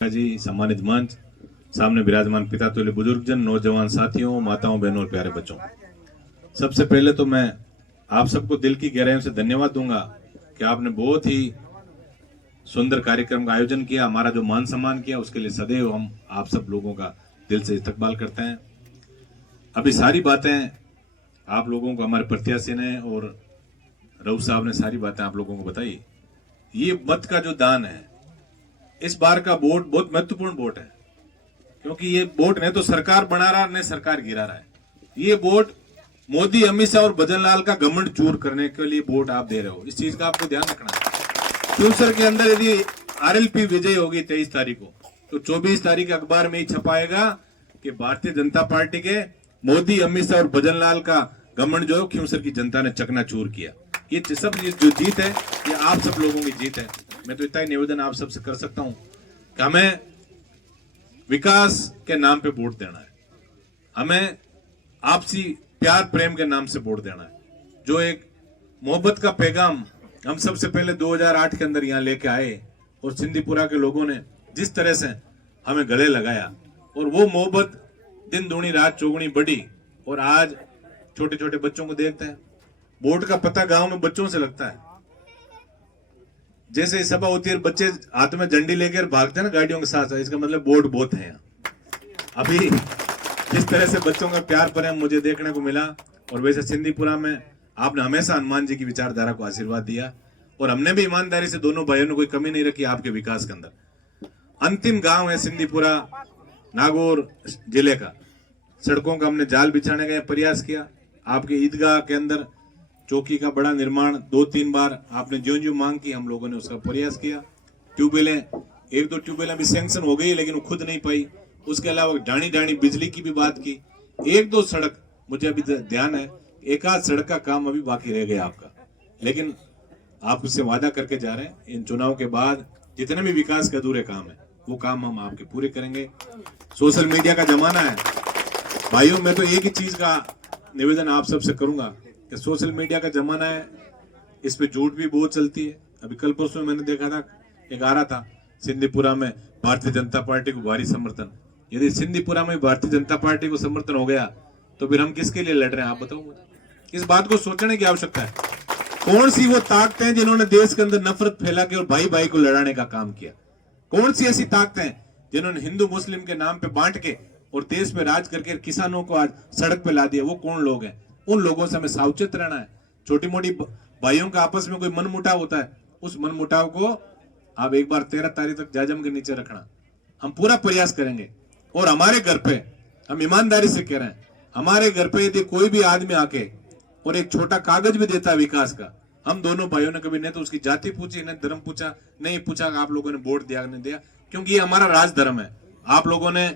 जी, सम्मानित मंच, सामने विराजमान पिता तुल्य बुजुर्गजन, नौजवान साथियों, माताओं, बहनों और प्यारे बच्चों, सबसे पहले तो मैं आप सबको दिल की गहराइयों से धन्यवाद दूंगा कि आपने बहुत ही सुंदर कार्यक्रम का आयोजन किया। हमारा जो मान सम्मान किया उसके लिए सदैव हम आप सब लोगों का दिल से इस्तकबाल करते हैं। अभी सारी बातें आप लोगों को हमारे प्रत्याशी ने और रऊफ साहब ने सारी बातें आप लोगों को बताई। ये मत का जो दान है, इस बार का वोट बहुत महत्वपूर्ण वोट है, क्योंकि ये वोट न तो सरकार बना रहा न सरकार गिरा रहा है। ये वोट मोदी, अमित शाह और भजनलाल का घमंड चूर करने के लिए वोट आप दे रहे हो। इस चीज का आपको ध्यान रखना है। फ्यूचर के अंदर यदि आरएलपी विजय होगी 23 तारीख को, तो 24 तारीख अखबार में ही छपाएगा कि भारतीय जनता पार्टी के मोदी, अमित शाह और भजनलाल का घमंड जो ख्यूसर की जनता ने चकनाचूर किया। ये सब जो जीत है, ये आप सब लोगों की जीत है। मैं तो इतना ही निवेदन आप सबसे कर सकता हूं कि हमें विकास के नाम पे वोट देना है, हमें आपसी प्यार प्रेम के नाम से वोट देना है। जो एक मोहब्बत का पैगाम हम सबसे पहले 2008 के अंदर यहाँ लेके आए और सिंधीपुरा के लोगों ने जिस तरह से हमें गले लगाया, और वो मोहब्बत दिन दूनी रात चौगुनी बढ़ी, और आज छोटे छोटे बच्चों को देखते हैं। वोट का पता गांव में बच्चों से लगता है। जैसे सभा होती है, बच्चे हाथ में झंडी लेकर भागते हैं ना गाड़ियों के साथ, इसका मतलब वोट बहुत है यहाँ। अभी जिस तरह से बच्चों का प्यार प्रेम मुझे देखने को मिला, और वैसे सिंधीपुरा में आपने हमेशा हनुमान जी की विचारधारा को आशीर्वाद दिया, और हमने भी ईमानदारी से दोनों भाइयों ने कोई कमी नहीं रखी आपके विकास के अंदर। अंतिम गांव है सिंधीपुरा नागौर जिले का, सड़कों का हमने जाल बिछाने का प्रयास किया। आपके ईदगाह के अंदर चौकी का बड़ा निर्माण 2-3 बार आपने जो मांग की, हम लोगों ने उसका प्रयास किया। ट्यूबवेलें, 1-2 ट्यूबवेलें अभी सैंक्शन हो गई, लेकिन वो खुद नहीं पाई। उसके अलावा ढाणी ढाणी बिजली की भी बात की। 1-2 सड़क मुझे अभी ध्यान है, 1-आध सड़क का काम अभी बाकी रह गया आपका, लेकिन आप उससे वादा करके जा रहे हैं इन चुनाव के बाद जितने भी विकास के अधूरे काम है वो काम हम आपके पूरे करेंगे। सोशल मीडिया का जमाना है भाइयों, मैं तो एक ही चीज का निवेदन आप सबसे करूंगा कि सोशल मीडिया का जमाना है, इस पे झूठ भी बहुत चलती है। अभी कल परसों मैंने देखा था, एक आ रहा था सिंधीपुरा में भारतीय जनता पार्टी को भारी समर्थन। यदि सिंधीपुरा में भारतीय जनता पार्टी को समर्थन हो गया तो फिर हम किसके लिए लड़ रहे हैं, आप बताओ मुझे। इस बात को सोचने की आवश्यकता है। कौन सी वो ताकतें हैं जिन्होंने देश के अंदर नफरत फैला के और भाई भाई को लड़ाने का काम किया? कौन सी ऐसी ताकतें हैं जिन्होंने हिंदू मुस्लिम के नाम पे बांट के और देश में राज करके किसानों को आज सड़क पे ला दिया? वो कौन लोग हैं? उन लोगों से हमें सावचेत रहना है। छोटी मोटी भाइयों का आपस में कोई मनमुटाव होता है, उस मनमुटाव को आप एक बार 13 तारीख तक जाजम के नीचे रखना। हम पूरा प्रयास करेंगे, और हमारे घर पे हम ईमानदारी से कह रहे हैं, हमारे घर पे यदि कोई भी आदमी आके और एक छोटा कागज भी देता है विकास का, हम दोनों भाइयों ने कभी नहीं तो उसकी जाति पूछी, न धर्म पूछा, नहीं पूछा आप लोगों ने वोट दिया नहीं दिया, क्योंकि ये हमारा राज धर्म है। आप लोगों ने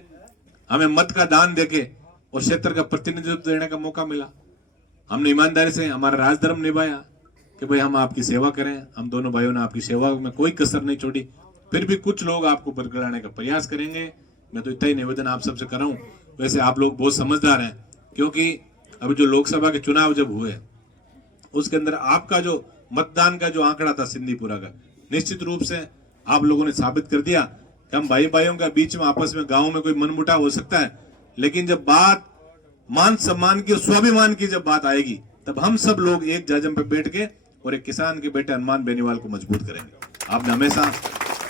हमें मत का दान देके और क्षेत्र का प्रतिनिधित्व देने का मौका मिला, हमने ईमानदारी से हमारा राज धर्म निभाया कि भाई हम आपकी सेवा करें। हम दोनों भाइयों ने आपकी सेवा में कोई कसर नहीं छोड़ी। फिर भी कुछ लोग आपको बरगलाने का प्रयास करेंगे। मैं तो इतना ही निवेदन आप सबसे कर रहा हूँ। वैसे आप लोग बहुत समझदार हैं, क्योंकि अभी जो लोकसभा के चुनाव जब हुए उसके अंदर आपका जो मतदान का जो आंकड़ा था सिंधीपुरा का, निश्चित रूप से आप लोगों ने साबित कर दिया कि हम भाई भाइयों का बीच में आपस में गाँव में कोई मनमुटाव हो सकता है, लेकिन जब बात मान सम्मान की, स्वाभिमान की जब बात आएगी, तब हम सब लोग एक जाजम पे बैठ के और एक किसान के बेटे हनुमान बेनीवाल को मजबूत करेंगे। आपने हमेशा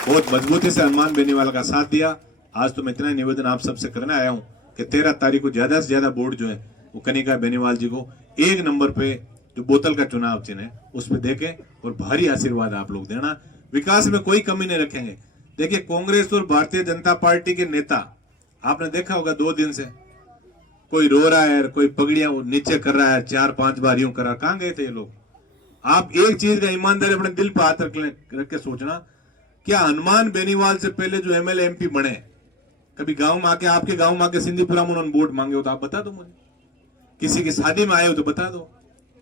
बहुत मजबूती से हनुमान बेनीवाल का साथ दिया। आज तो मैं इतना निवेदन आप सबसे करने आया हूं कि 13 तारीख को ज्यादा से ज्यादा वोट जो है वो कनिका बेनीवाल जी को 1 नंबर पे जो बोतल का चुनाव चिन्ह है उस पर देके और भारी आशीर्वाद आप लोग देना। विकास में कोई कमी नहीं रखेंगे। देखिए, कांग्रेस और भारतीय जनता पार्टी के नेता आपने देखा होगा 2 दिन से कोई रो रहा है, कोई पगड़ियां नीचे कर रहा है, 4-5 बार यूं कर रहा है। कहां गए थे ये लोग? आप एक चीज का ईमानदारी अपने दिल पर हाथ रख के सोचना, क्या हनुमान बेनीवाल से पहले जो एमएलए एमपी बने कभी गांव में आके, आपके गांव में आके सिंधीपुरा में उन्होंने वोट मांगे हो तो आप बता दो मुझे। किसी की शादी में आए हो तो बता दो,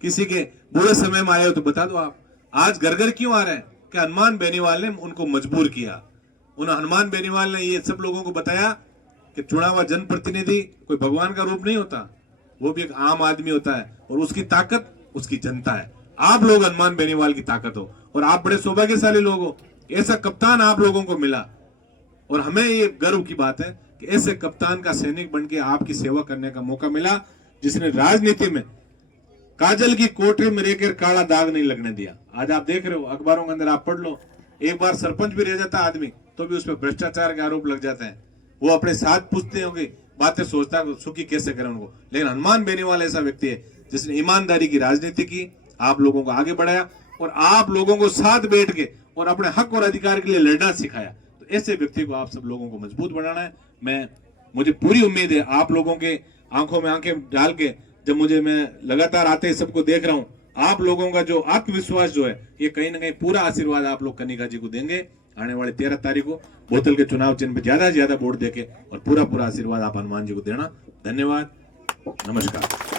किसी के बुरे समय में आए हो तो बता दो। आप आज घर घर क्यों आ रहे हैं? कि हनुमान बेनीवाल ने उनको मजबूर किया। उन हनुमान बेनीवाल ने ये सब लोगों को बताया कि चुना हुआ जनप्रतिनिधि कोई भगवान का रूप नहीं होता, वो भी एक आम आदमी होता है, और उसकी ताकत उसकी जनता है। आप लोग हनुमान बेनीवाल की ताकत हो, और आप बड़े सौभाग्यशाली लोग हो। ऐसा कप्तान आप लोगों को मिला, और हमें ये गर्व की बात है कि ऐसे कप्तान का सैनिक बन के आपकी सेवा करने का मौका मिला, जिसने राजनीति में काजल की कोठरी में रहकर काला दाग नहीं लगने दिया। आज आप देख रहे हो अखबारों के अंदर, आप पढ़ लो, एक बार सरपंच भी रह जाता आदमी तो भी उसमें भ्रष्टाचार के आरोप लग जाते हैं। वो अपने साथ पूछते होंगे, बातें सोचता है सुखी कैसे करें उनको। लेकिन हनुमान बेनीवाल ऐसा व्यक्ति है जिसने ईमानदारी की राजनीति की, आप लोगों को आगे बढ़ाया और आप लोगों को साथ बैठ के और अपने हक और अधिकार के लिए लड़ना सिखाया। तो ऐसे व्यक्ति को आप सब लोगों को मजबूत बनाना है। मुझे पूरी उम्मीद है आप लोगों के आंखों में आंखें डाल के, जब मैं लगातार आते सबको देख रहा हूं, आप लोगों का जो आत्मविश्वास जो है, ये कहीं ना कहीं पूरा आशीर्वाद आप लोग कनिका जी को देंगे। आने वाले 13 तारीख को बोतल के चुनाव चिन्ह पे ज्यादा से ज्यादा वोट देके और पूरा आशीर्वाद आप हनुमान जी को देना। धन्यवाद, नमस्कार।